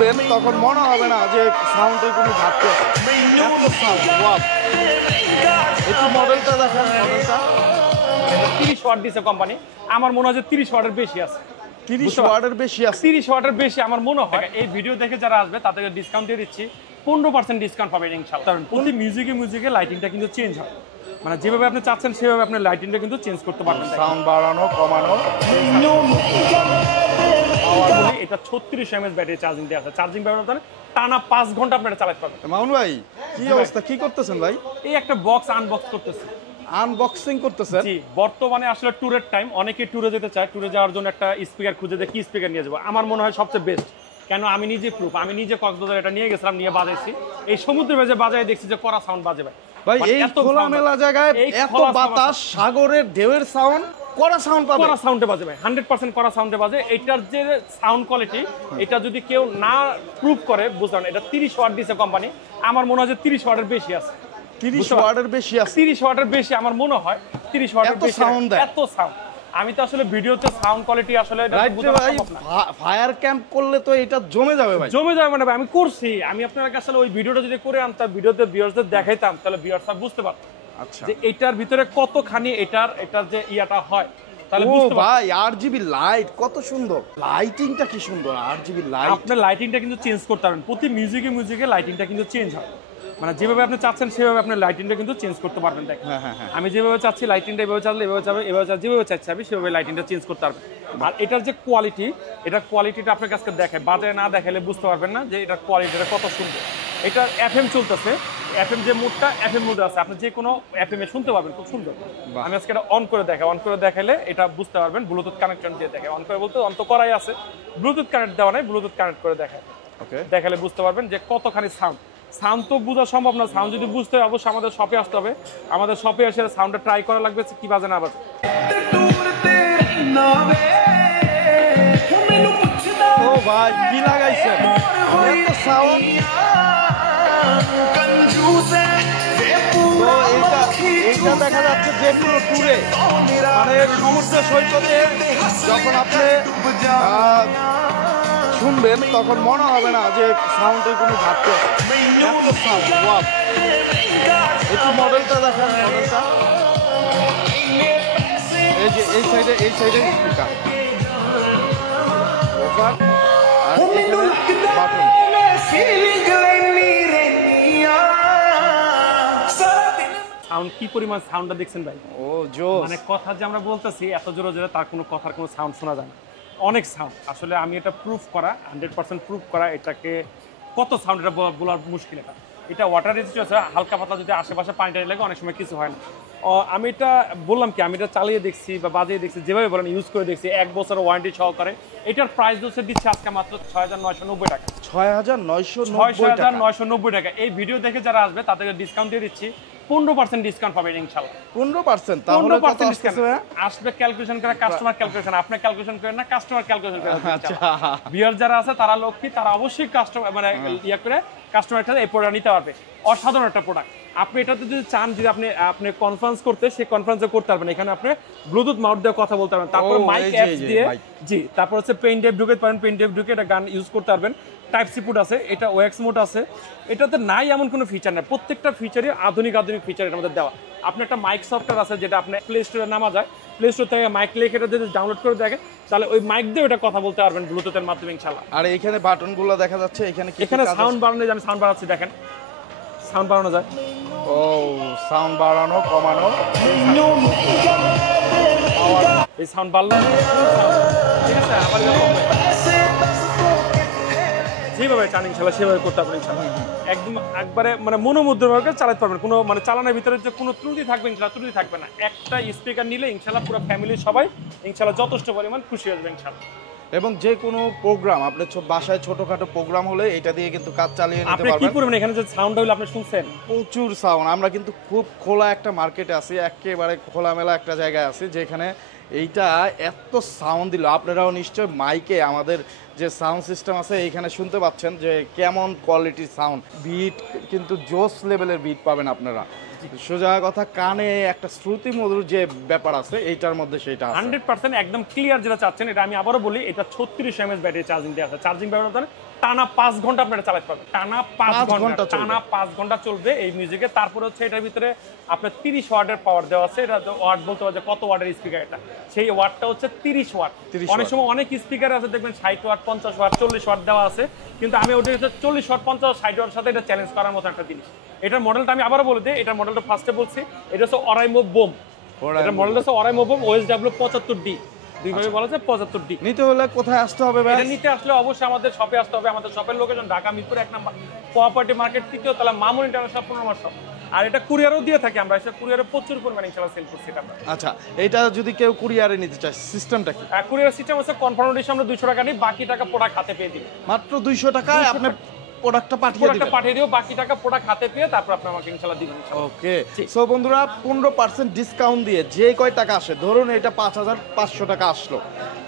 শুনবেন তখন মনে হবে না যে সাউন্ডের কোনো ঘাটতি আছে। একটু মডেলটা দেখেন, মডেলটা 30 ওয়াট দিছে কোম্পানি, আমার মনে হয় যে 30 ওয়াটের বেশি আছে। 30 ওয়াটের বেশি আছে। 30 ওয়াটের বেশি আমার মনে হয়। এই ভিডিও দেখে যারা আসবে তাদেরকে ডিসকাউন্ট দিয়ে দিচ্ছি, 15% ডিসকাউন্ট পাবেন ইনশাআল্লাহ। কারণ প্রতি মিউজিকে লাইটিংটা কিন্তু চেঞ্জ হয়, মানে যেভাবে আপনি চাচ্ছেন সেভাবে আপনি লাইটিংটা কিন্তু চেঞ্জ করতে পারবেন। সাউন্ড বাড়ানো কমানো। এটা 36 mAh ব্যাটারি চার্জিং দেওয়া আছে। চার্জিং ব্যবহার টানা 5 ঘন্টা আপনারা চালাতে পারবেন। মামুন ভাই কি অবস্থা, কি করতেছেন ভাই? এই একটা বক্স আনবক্স করতেছি। আনবক্সিং করতেছেন? জি, বর্তমানে আসলে ট্যুরের টাইম, অনেকে ট্যুরে যেতে চায়, ট্যুরে যাওয়ার জন্য একটা স্পিকার খুঁজে দেয়, কি স্পিকার নিয়ে যাবো। আমার মনে হয় সবচেয়ে বেস্ট, কেন আমি নিজে প্রুফ, আমি নিজে কক্সবাজার এটা নিয়ে গেছিলাম, নিয়ে বাজাইছি। এই সমুদ্রের মাঝে বাজায় দেখছি যে কড়া সাউন্ড বাজে ভাই। ভাই এই খোলামেলা জায়গায় এত বাতাস, সাগরের ঢেউয়ের সাউন্ড, কড়া সাউন্ড পাবে, কড়া সাউন্ডে বাজে ভাই, 100% কড়া সাউন্ডে বাজে। এটার যে সাউন্ড কোয়ালিটি, এটা যদি কেউ না প্রুফ করে বুঝলেন, এটা 30 ওয়াট দিছে কোম্পানি, আমার মনে হয় যে 30 ওয়াটের বেশি আছে। 30 ওয়াটের বেশি আছে। 30 ওয়াটের বেশি আমার মনে হয়, 30 ওয়াটের বেশি সাউন্ড দেয়, এত সাউন্ড। আমি তো আসলে ভিডিওতে সাউন্ড কোয়ালিটি আসলে ফায়ার ক্যাম্প করলে তো এটা জমে যাবে ভাই। জমে যাবে মানে ভাই, আমি করছি। আমি আপনার কাছে ওই ভিডিওটা যদি করে আনতাম, ভিডিওতে ভিউয়ারদের দেখাইতাম, তাহলে ভিউয়াররা বুঝতে পারত আচ্ছা যে এটার ভিতরে কতখানি এটার যে ইয়াটা হয়, তাহলে ও বুঝতে পারত। ভাই আরজিবি লাইট কত সুন্দর, লাইটিংটা কি সুন্দর, আরজিবি লাইট। আপনার লাইটিংটা কিন্তু চেঞ্জ করতে পারবেন, প্রতি মিউজিকে লাইটিংটা কিন্তু চেঞ্জ হয়, মানে যেভাবে আপনি চাচ্ছেন সেভাবে আপনি লাইটিংটা কিন্তু চেঞ্জ করতে পারবেন। দেখেন আমি যেভাবে চাচ্ছি লাইটিংটা এভাবে চাইলে এভাবে চাবে, এভাবে যেভাবে চাচ্ছি আমি সেভাবে লাইটিংটা চেঞ্জ করতে পারবেন। আর এটার যে কোয়ালিটি, এটার কোয়ালিটিটা আপনার কাছে দেখায়, বাজারে না দেখালে বুঝতে পারবেন না যে এটার কোয়ালিটিটা কত সুন্দর। এটার এফএম চলতেছে, এফএম যে মোডটা এফএম মোডে আছে, আপনি যে কোনো এফএম এ শুনতে পারবেন, খুব সুন্দর। আমি আজকে এটা অন করে দেখাই, অন করে দেখালে এটা বুঝতে পারবেন। ব্লুটুথ কানেকশন দিয়ে দেখায়, অন করে বলতে অন তো করাই আছে, ব্লুটুথ কানেক্ট দেওয়া নাই, ব্লুটুথ কানেক্ট করে দেখায়, দেখালে বুঝতে পারবেন যে কতখানি সাউন্ড। সাউন্ড তো বোঝা সম্ভব না, সাউন্ড যদি বুঝতে হয় অবশ্যই আমাদের শপে আসতে হবে, আমাদের শপে এসে সাউন্ডটা ট্রাই করা লাগবে কি বাজে না বাজে। ও ভাই কি লাগাইছেন, এত সাউন্ড। এইটা দেখা যাচ্ছে যে কোনো ট্যুরে, মানে সমুদ্র সৈকতে যখন আপনি শুনবেন তখন মনে হবে না যে সাউন্ডের কোনো ঘাটতি আছে। এত সাউন্ড, ওয়াও। একটু মডেলটা দেখেন, মডেলটা এই যে এই সাইডে স্পিকার, ওভার আর এখানে বাটন। সাউন্ড কি পরিমাণ সাউন্ডটা দেখছেন ভাই? ও জোস, মানে কথা যে আমরা বলতেছি এত জোরে জোরে, তার কোনো কথার কোনো সাউন্ড শোনা যায় না, অনেক সাউন্ড। আসলে আমি এটা প্রুফ করা, 100% প্রুফ করা, এটাকে কত সাউন্ড এটা বলার মুশকিল। এটা ওয়াটার রেজিস্ট্যান্স আছে, হালকা পাতলা যদি আশেপাশে পানি টানি লাগে অনেক সময় কিছু হয় না। আমি এটা বললাম কি, আমি এটা চালিয়ে দেখছি বা বাজিয়ে দেখছি, যেভাবে বলেন ইউজ করে দেখছি, 1 বছর ওয়ারেন্টি সহকারে। এটার প্রাইস দিচ্ছে আজকে মাত্র 6990 টাকা। 6990 টাকা। এই ভিডিও দেখে যারা আসবে তাদেরকে ডিসকাউন্ট দিয়ে দিচ্ছি, 15% ডিসকাউন্ট পাবেন ইনশাআল্লাহ। 15%? তাহলে কত আসছে? আসবে ক্যালকুলেশন করে, কাস্টমার ক্যালকুলেশন, আপনি ক্যালকুলেশন করেন না, কাস্টমার ক্যালকুলেশন করে। আচ্ছা, ভিউয়ার যারা আছে তারা লক্ষ্মী, তারা অবশ্যই কাস্টমার মানে ইয়া করে কাস্টমারের কাছে এই প্রোডাক্ট নিতে পারবে। অসাধারণ একটা প্রোডাক্ট। আপনি এটাতে যদি চান, যদি আপনি কনফারেন্স করতে, সেই কনফারেন্সে করতে পারবেন। এখানে আপনি ব্লুটুথ মাউথ দিয়ে কথা বলতে পারবেন, তারপর মাইক অ্যাপস দিয়ে, জি, তারপর হচ্ছে পেন ড্রাইভ ঢুকাতে পারেন, পেন ড্রাইভ ঢুকে এটা গান ইউজ করতে পারবেন। টাইপ সি পোর্ট আছে, এটা ওএক্স মোড আছে। এটাতে নাই এমন কোনো ফিচার নেই, প্রত্যেকটা ফিচারই আধুনিক ফিচার এর মধ্যে দেওয়া। আপনি একটা মাইক সফটওয়্যার আছে যেটা আপনি প্লে স্টোরে নামা যায়, প্লে স্টোর থেকে মাইক লিখে এটা যদি ডাউনলোড করে দেখেন, তাহলে ওই মাইক দিয়ে ওটা কথা বলতে পারবেন ব্লুটুথের মাধ্যমে ইনশাআল্লাহ। আর এখানে বাটনগুলো দেখা যাচ্ছে, এখানে সাউন্ড বাড়ানো যায়, আমি সাউন্ড বাড়াচ্ছি, দেখেন সাউন্ড বাড়ানো যায়। ও সাউন্ড বাড়ানো কমানো, এই সাউন্ড বাড়লো, ঠিক আছে, আবার যেভাবে চান ইনশাআল্লাহ সেভাবে করতে পারবেন ইনশাআল্লাহ। একদম একবারে মানে মনোমুগ্ধভাবে চালাতে পারবেন, কোনো মানে চালানোর ভিতরে যে কোনো ত্রুটি থাকবে ইনশাআল্লাহ, ত্রুটি থাকবে না। একটা স্পিকার নিলে ইনশাআল্লাহ পুরো ফ্যামিলির সবাই ইনশাআল্লাহ যথেষ্ট পরিমাণ খুশি হবে ইনশাআল্লাহ। এবং যে কোনো প্রোগ্রাম, আপনার বাসায় ছোটখাটো প্রোগ্রাম হলে এটা দিয়ে কিন্তু কাজ চালিয়ে নিতে পারবেন। আপনি কি করবেন, এখানে যে সাউন্ড হলো আপনি শুনছেন, প্রচুর সাউন্ড। আমরা কিন্তু খুব খোলা একটা মার্কেটে আছি, একেবারে খোলামেলা একটা জায়গায় আছি, যেখানে এইটা এত সাউন্ড দিল। আপনারাও নিশ্চয় মাইকে আমাদের যে সাউন্ড সিস্টেম আছে এইখানে শুনতে পাচ্ছেন যে কেমন কোয়ালিটির সাউন্ড, বিট কিন্তু জোস লেভেলের বিট পাবেন আপনারা। সোজা কথা, কানে একটা শ্রুতি মধুর যে ব্যাপার আছে এইটার মধ্যে সেটা আছে 100% একদম ক্লিয়ার যেটা চাচ্ছেন। এটা আমি আবারও বলি, এটা 36 mAh ব্যাটারি চার্জিং দেওয়া আছে। চার্জিং ব্যবহার টানা 5 ঘন্টা আপনারা চালাতে পারবেন, টানা 5 5 ঘন্টা ঘন্টা, চলবে। টানা 5 ঘন্টা চলবে এই মিউজিকে। তারপরে হচ্ছে এটার ভিতরে আপনার 30 ওয়াটের পাওয়ার দেওয়া আছে। এটা ওয়াট বলতে পারছে কত ওয়াটের স্পিকার এটা, সেই ওয়াটটা হচ্ছে 30 ওয়াট। 30 অনেক সময় অনেক স্পিকার আছে দেখবেন 60 ওয়াট, 50 ওয়াট, 40 ওয়াট দেওয়া আছে, কিন্তু আমি ওটা 40 ওয়াট, 50, 60 ওয়াটের সাথে এটা চ্যালেঞ্জ করার মতো একটা জিনিস। এটার মডেলটা আমি আবারও বলে দিই, এটার মডেলটা ফার্স্টে বলছি, এটা হচ্ছে অরাইমো বোম। এটার মডেলটা হচ্ছে অরাইমো বোম OSW 75D, দুইভাবে বলা যায় 75D। নিতে হলে কোথায় আসতে হবে ভাই? এটা নিতে আসলে অবশ্যই আমাদের শপে আসতে হবে। আমাদের শপের লোকেশন ঢাকা মিরপুর 1 নম্বর কোঅপারেটিভ মার্কেট, 3য় তলা, মামুন ইন্টারন্যাশনাল 15 নম্বর শপ। আর এটা কুরিয়ারও দিয়ে থাকি আমরা, এটা কুরিয়ারে প্রচুর পরিমাণে ইনশাআল্লাহ সেল করছি এটা আমরা। আচ্ছা, এটা যদি কেউ কুরিয়ারে নিতে চায় সিস্টেমটা কি? কুরিয়ার সিস্টেম হচ্ছে কনফার্মেশন আমরা 200 টাকা নিই, বাকি টাকা প্রোডাক্ট হাতে পেয়ে দিই। মাত্র 200 টাকায় আপনি প্রোডাক্টটা পাঠিয়ে প্রোডাক্টটা দিবেন। পাঠিয়ে দিও, বাকি টাকা প্রোডাক্ট হাতে পেয়ে তারপর আপনি আমাকে ইনশাআল্লাহ দিবেন। ওকে, সো বন্ধুরা 15% ডিসকাউন্ট দিয়ে যে কয় টাকা আসে, ধরুন এটা 5500 টাকা আসলো,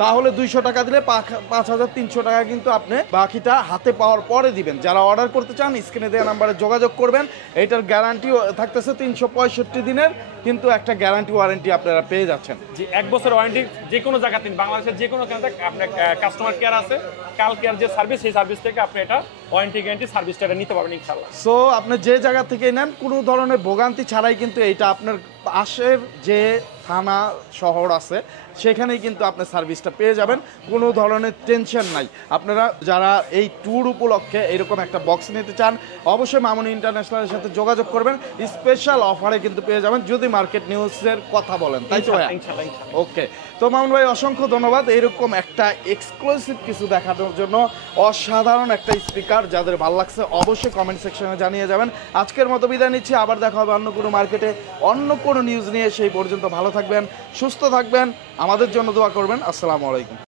তাহলে 200 টাকা দিলে 5300 টাকা কিন্তু আপনি বাকিটা হাতে পাওয়ার পরে দিবেন। যারা অর্ডার করতে চান স্ক্রিনে দেওয়া নাম্বারে যোগাযোগ করবেন। এটার গ্যারান্টি থাকতেছে 365 দিনের, কিন্তু একটা গ্যারান্টি ওয়ারেন্টি আপনারা পেয়ে যাচ্ছেন। জি, 1 বছর ওয়ারেন্টি যে কোনো জায়গাতে, বাংলাদেশের যে কোনো জায়গাতে আপনার কাস্টমার কেয়ার আছে, কাল কেয়ার যে সার্ভিস, সেই সার্ভিস থেকে আপনি এটা ওয়ারেন্টি গ্যারান্টি সার্ভিসটা নিতে পারবেন ইনশাআল্লাহ। সো আপনি যে জায়গা থেকে নেন কোনো ধরনের ভোগান্তি ছাড়াই কিন্তু এইটা আপনার পাশের যে থানা শহর আছে সেখানেই কিন্তু আপনি সার্ভিসটা পেয়ে যাবেন, কোনো ধরনের টেনশন নাই। আপনারা যারা এই ট্যুর উপলক্ষে এরকম একটা বক্স নিতে চান অবশ্যই মামুনি ইন্টারন্যাশনালের সাথে যোগাযোগ করবেন, স্পেশাল অফারে কিন্তু পেয়ে যাবেন যদি মার্কেট নিউজের কথা বলেন, তাই তো ভাইয়া? ইনশাআল্লাহ। ওকে, তো মামুন ভাই অসংখ্য ধন্যবাদ এরকম একটা এক্সক্লুসিভ কিছু দেখানোর জন্য। অসাধারণ একটা স্পিকার, যাদের ভালো লাগছে অবশ্যই কমেন্ট সেকশনে জানিয়ে যাবেন। আজকের মতো বিদায় নিচ্ছি, আবার দেখা হবে অন্য কোনো মার্কেটে অন্য কোনো নিউজ নিয়ে। সেই পর্যন্ত ভালো থাকবেন, সুস্থ থাকবেন, আমাদের জন্য দোয়া করবেন। আসসালামু আলাইকুম।